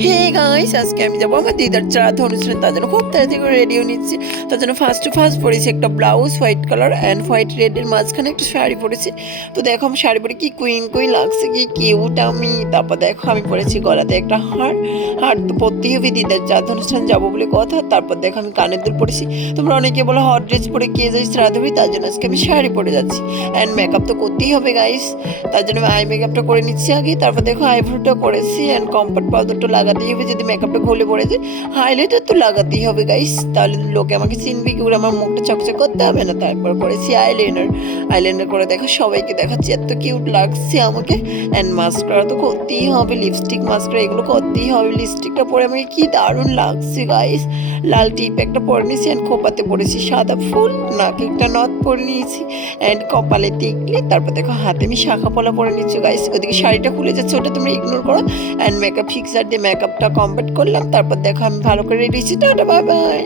Hey guys, আজকে আমি যাবো আমার দিদার শ্রাদ্ধ অনুষ্ঠান। তার জন্য খুব তাড়াতাড়ি করে রেডিও নিচ্ছি। তার জন্য ফার্স্ট পরেছি একটা blouse white colour and white রেডের মাঝখানে একটা শাড়ি পরেছি। তো দেখো আমি শাড়ি পরে কি কুইন কুইন লাগছে, কি কিউট আমি। তারপর দেখো আমি পরেছি গলাতে একটা হার। হার তো পরতেই হবে, দিদার শ্রাদ্ধ অনুষ্ঠান যাবো বলে কথা। তারপর দেখো আমি কানের দুল পরেছি। তোমরা অনেকে বলো হট ড্রেস পরে কে যাই শ্রাদ্ধ হবে, তার জন্য আজকে আমি শাড়ি পরে যাচ্ছি। অ্যান্ড মেকআপ তো করতেই হবে গাইস, তার জন্য আমি আই মেকআপটা করে নিচ্ছি আগে। তারপর দেখো আইব্রোটা করেছি অ্যান্ড কম্পাক্ট পাউডারটা লাগাতেই হবে, যদি মেকআপটা খুলে পড়ে যায়। হাইলাইটার তো লাগাতেই হবে গাইস, তাহলে লোকে আমাকে চিনবে কি করে, আমার মুখটা চকচক করতে হবে না। তারপর করেছি আইলাইনার। আইলাইনার করে দেখো সবাইকে দেখাচ্ছি এত কিউট লাগছে আমাকে। অ্যান্ড মাস্কারা তো করতেই হবে, লিপস্টিক মাস্কারা এগুলো করতেই হবে। লিপস্টিকটা পরে আমাকে কি দারুণ লাগছে গাইস। লাল টিপ একটা পরে নিয়েছি অ্যান্ড খোপাতে পরেছি সাদা ফুল, নাকে একটা নথ পরে নিয়েছি অ্যান্ড কপালে টিকলি। তারপর দেখো হাতে আমি শাখা পলা পরে নিচ্ছি গাইস। ওদিকে শাড়িটা খুলে যাচ্ছে, ওটা তোমরা ইগনোর করো। অ্যান্ড মেকআপ ফিক্সার দিয়ে মেকআপটা কমপ্লিট করলাম। তারপর দেখো আমি ভালো করে রেডি হয়েছি। Tata, bye bye.